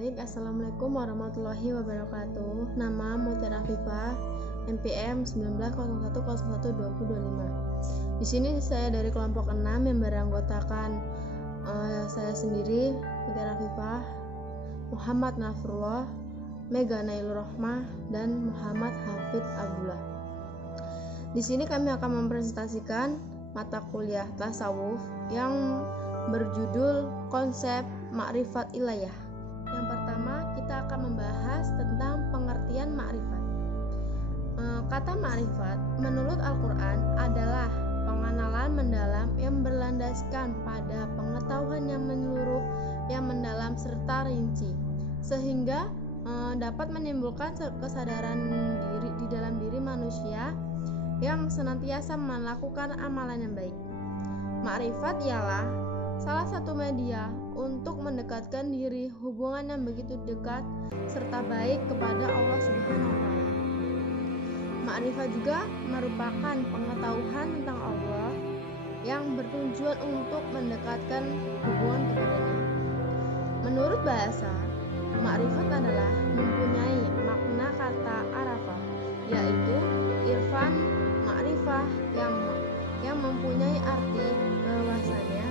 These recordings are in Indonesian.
Baik, Assalamualaikum warahmatullahi wabarakatuh. Nama Mutiara Afifah, NPM 1901012025. Di sini saya dari kelompok 6 yang beranggotakan saya sendiri, Mutiara Afifah, Muhammad Nafrullah, Mega Nailur Rahmah, dan Muhammad Hafid Abdullah. Di sini kami akan mempresentasikan mata kuliah tasawuf yang berjudul Konsep Ma'rifat Ilayah. Yang pertama, kita akan membahas tentang pengertian ma'rifat. Kata ma'rifat menurut Al-Quran adalah pengenalan mendalam yang berlandaskan pada pengetahuan yang menyeluruh, yang mendalam serta rinci, sehingga dapat menimbulkan kesadaran diri di dalam diri manusia yang senantiasa melakukan amalan yang baik. Ma'rifat ialah salah satu media untuk mendekatkan diri hubungan yang begitu dekat serta baik kepada Allah Subhanahu wa Ta'ala. Ma'rifat juga merupakan pengetahuan tentang Allah yang bertujuan untuk mendekatkan hubungan kepadanya. Menurut bahasa, ma'rifat adalah mempunyai makna kata arafah, yaitu irfan ma'rifah yang mempunyai arti bahwasanya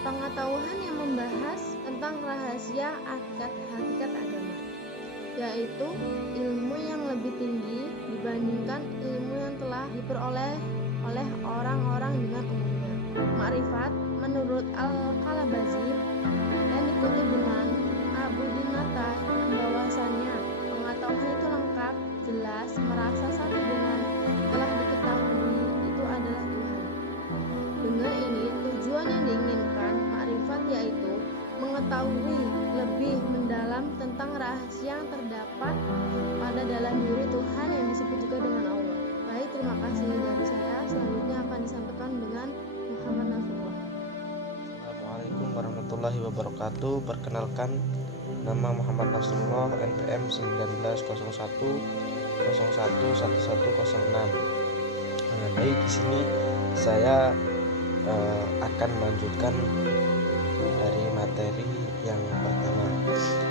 pengetahuan yang membahas tentang rahasia hakikat agama, yaitu ilmu yang lebih tinggi dibandingkan ilmu yang telah diperoleh oleh orang-orang dengan umumnya. Ma'rifat menurut Al-Kalabazi dan dikutip dengan Abu Dinata bahwasannya pengetahuan itu lengkap, jelas, merasa satu dengan telah diketahui itu adalah Tuhan. Dengan ini tujuan yang diinginkan ma'rifat yaitu mengetahui lebih mendalam tentang rahasia yang terdapat pada dalam diri Tuhan yang disebut juga dengan Allah. Baik, terima kasih dari saya. Selanjutnya akan disampaikan dengan Muhammad Nafrullah. Assalamualaikum warahmatullahi wabarakatuh. Perkenalkan, nama Muhammad Nafrullah, NPM 1901011106. Baik, di sini saya akan melanjutkan dari materi yang pertama,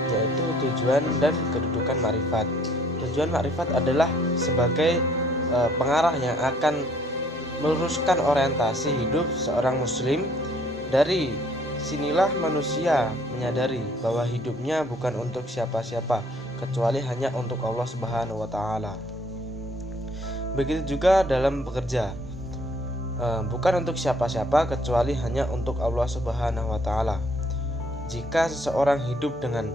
yaitu tujuan dan kedudukan ma'rifat. Tujuan ma'rifat adalah sebagai pengarah yang akan meluruskan orientasi hidup seorang muslim. Dari sinilah manusia menyadari bahwa hidupnya bukan untuk siapa-siapa kecuali hanya untuk Allah Subhanahu wa Ta'ala. Begitu juga dalam bekerja, bukan untuk siapa-siapa kecuali hanya untuk Allah Subhanahu wa Ta'ala. Jika seseorang hidup dengan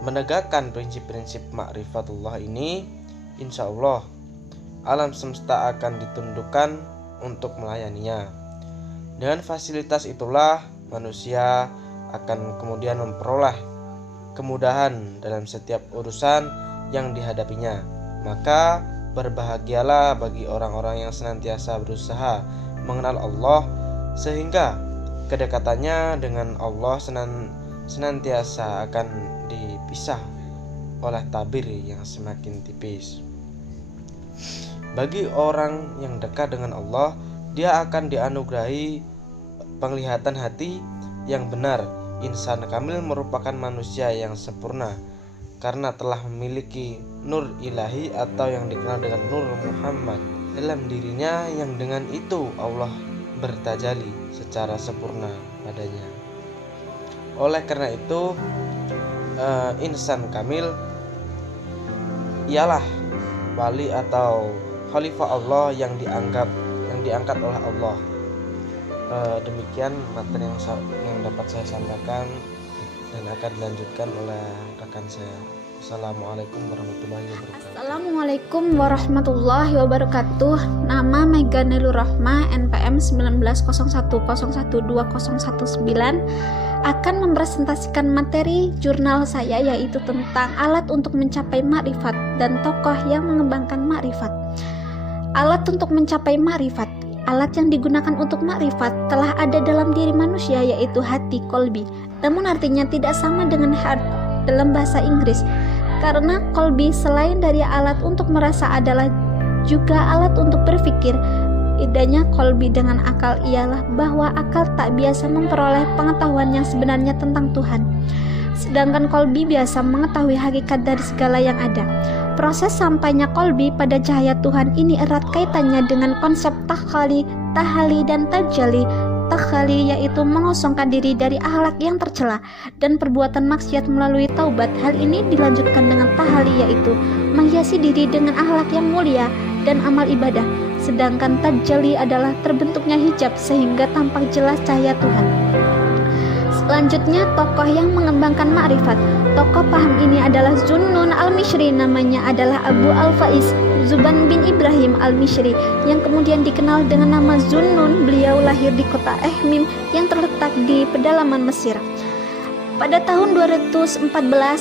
menegakkan prinsip-prinsip ma'rifatullah ini, insya Allah alam semesta akan ditundukkan untuk melayaninya. Dengan fasilitas itulah manusia akan kemudian memperoleh kemudahan dalam setiap urusan yang dihadapinya. Maka berbahagialah bagi orang-orang yang senantiasa berusaha mengenal Allah, sehingga kedekatannya dengan Allah senantiasa akan dipisah oleh tabir yang semakin tipis. Bagi orang yang dekat dengan Allah, dia akan dianugerahi penglihatan hati yang benar. Insan kamil merupakan manusia yang sempurna karena telah memiliki nur ilahi atau yang dikenal dengan nur Muhammad dalam dirinya, yang dengan itu Allah bertajalli secara sempurna padanya. Oleh karena itu, insan kamil ialah wali atau khalifah Allah yang diangkat oleh Allah. Demikian materi yang dapat saya sampaikan dan akan dilanjutkan oleh rekan saya. Assalamualaikum warahmatullahi wabarakatuh. Assalamualaikum warahmatullahi wabarakatuh. Nama Mega Nailur Rahmah, NPM 1901012019, akan mempresentasikan materi jurnal saya, yaitu tentang alat untuk mencapai ma'rifat dan tokoh yang mengembangkan ma'rifat. Alat untuk mencapai ma'rifat. Alat yang digunakan untuk ma'rifat telah ada dalam diri manusia, yaitu hati, kolbi. Namun artinya tidak sama dengan heart dalam bahasa Inggris, karena kolbi selain dari alat untuk merasa adalah juga alat untuk berpikir. Bedanya kolbi dengan akal ialah bahwa akal tak biasa memperoleh pengetahuan yang sebenarnya tentang Tuhan. sedangkan kolbi biasa mengetahui hakikat dari segala yang ada. Proses sampainya kolbi pada cahaya Tuhan ini erat kaitannya dengan konsep takhali, tahali, dan tajali. Takhali yaitu mengosongkan diri dari akhlak yang tercela dan perbuatan maksiat melalui taubat. Hal ini dilanjutkan dengan tahali yaitu menghiasi diri dengan akhlak yang mulia dan amal ibadah. Sedangkan tajali adalah terbentuknya hijab sehingga tampak jelas cahaya Tuhan. Selanjutnya, tokoh yang mengembangkan ma'rifat. Tokoh paham ini adalah Zunnun al-Mishri, namanya adalah Abu al-Faiz Zuban bin Ibrahim al-Mishri, yang kemudian dikenal dengan nama Zunnun. Beliau lahir di kota Ehmim yang terletak di pedalaman Mesir. Pada tahun 214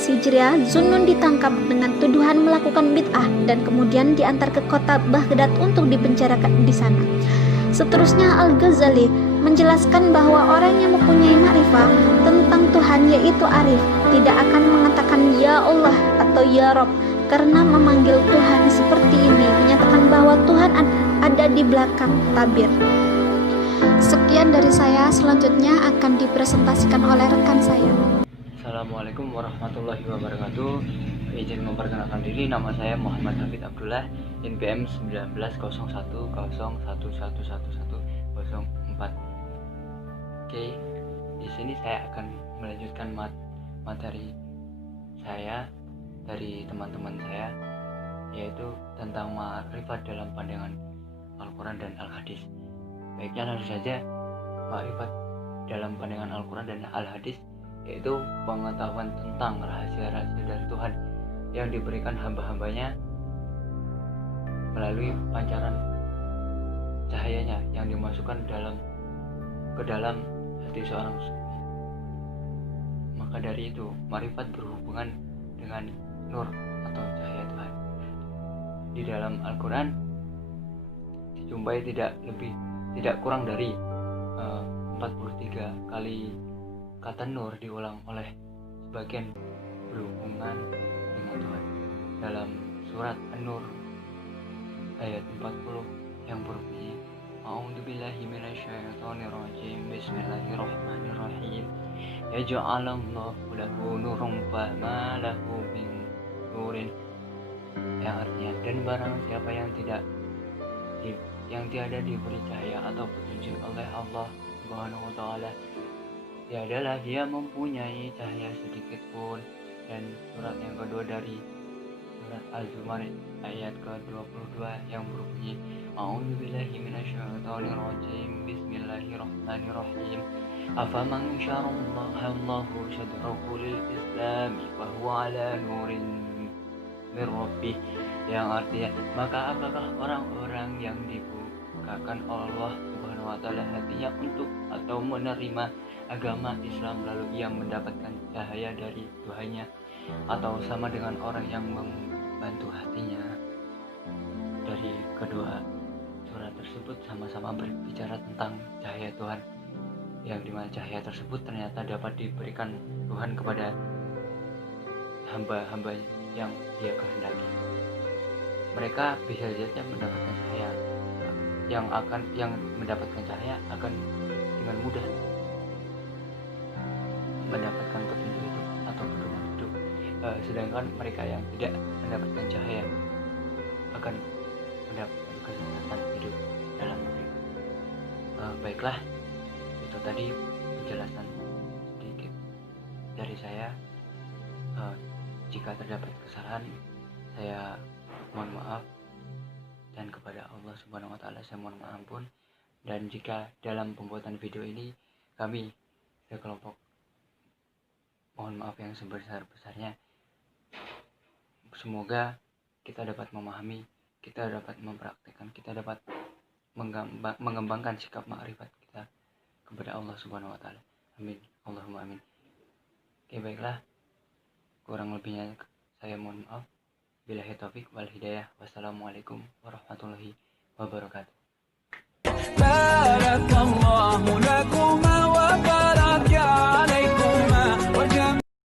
Hijriah, Zunnun ditangkap dengan tuduhan melakukan bid'ah dan kemudian diantar ke kota Baghdad untuk dipenjarakan di sana. Seterusnya, Al-Ghazali menjelaskan bahwa orang yang mempunyai ma'rifah tentang Tuhan yaitu arif tidak akan mengatakan ya Allah atau ya Rob, karena memanggil Tuhan seperti ini menyatakan bahwa Tuhan ada di belakang tabir. Sekian dari saya, selanjutnya akan dipresentasikan oleh rekan saya. Assalamualaikum warahmatullahi wabarakatuh. Izin memperkenalkan diri, nama saya Muhammad Hafid Abdullah, NPM 190101111104. Oke, di sini saya akan melanjutkan materi saya dari teman-teman saya, yaitu tentang ma'rifat dalam pandangan Al-Quran dan Al-Hadis. Baiknya langsung saja, ma'rifat dalam pandangan Al-Quran dan Al-Hadis yaitu pengetahuan tentang rahasia-rahasia dari Tuhan yang diberikan hamba-hambanya melalui pancaran cahayanya yang dimasukkan ke dalam hati seorang sufi. Maka dari itu, ma'rifat berhubungan dengan nur atau cahaya Tuhan. Di dalam Al-Quran dijumpai tidak kurang dari 43 kali kata nur diulang oleh sebagian berhubungan dengan Tuhan. Dalam surat An-Nur ayat 40 yang berbunyi, A'udzubillahi minasyaitonirrajim, Bismillahirrahmanirrahim, Yaj'alallahu lahu nurum fama lahu min nurin, yang artinya, dan barang siapa yang tiada diberi cahaya atau petunjuk oleh Allah Subhanahu wa taala, tiadalah dia mempunyai cahaya sedikit pun. Dan surat yang kedua dari surat Az-Zumar ayat ke-22 yang berbunyi, A'udzubillahi minasyaitonirrajim, Bismillahirrahmanirrahim, Afaman syarahallahu sadrahu lil islami wa huwa ala nurin min rabbih, yang artinya, maka apakah orang-orang yang dibukakan Allah Subhanahu wa taala hatinya untuk atau menerima agama Islam lalu ia mendapatkan cahaya dari Tuhannya, atau sama dengan orang yang membantu hatinya. Dari kedua surat tersebut sama-sama berbicara tentang cahaya Tuhan, yang dimana cahaya tersebut ternyata dapat diberikan Tuhan kepada hamba-hamba yang dia kehendaki. Mereka bisa saja mendapatkan cahaya, yang mendapatkan cahaya akan dengan mudah mendapatkan petunjuk hidup atau pedoman hidup, sedangkan mereka yang tidak mendapatkan cahaya akan mendapatkan kesesatan hidup dalam mereka. Baiklah, itu tadi penjelasan sedikit dari saya. Jika terdapat kesalahan, saya mohon maaf, dan kepada Allah Subhanahu wa taala saya mohon ampun. Dan jika dalam pembuatan video ini kami sekelompok mohon maaf yang sebesar-besarnya. Semoga kita dapat memahami, kita dapat mempraktikkan, kita dapat mengembangkan sikap ma'rifat kita kepada Allah Subhanahu wa taala. Amin. Allahumma amin. Oke, baiklah. Kurang lebihnya saya mohon maaf. Billahi taufik wal hidayah. Wassalamualaikum warahmatullahi wabarakatuh.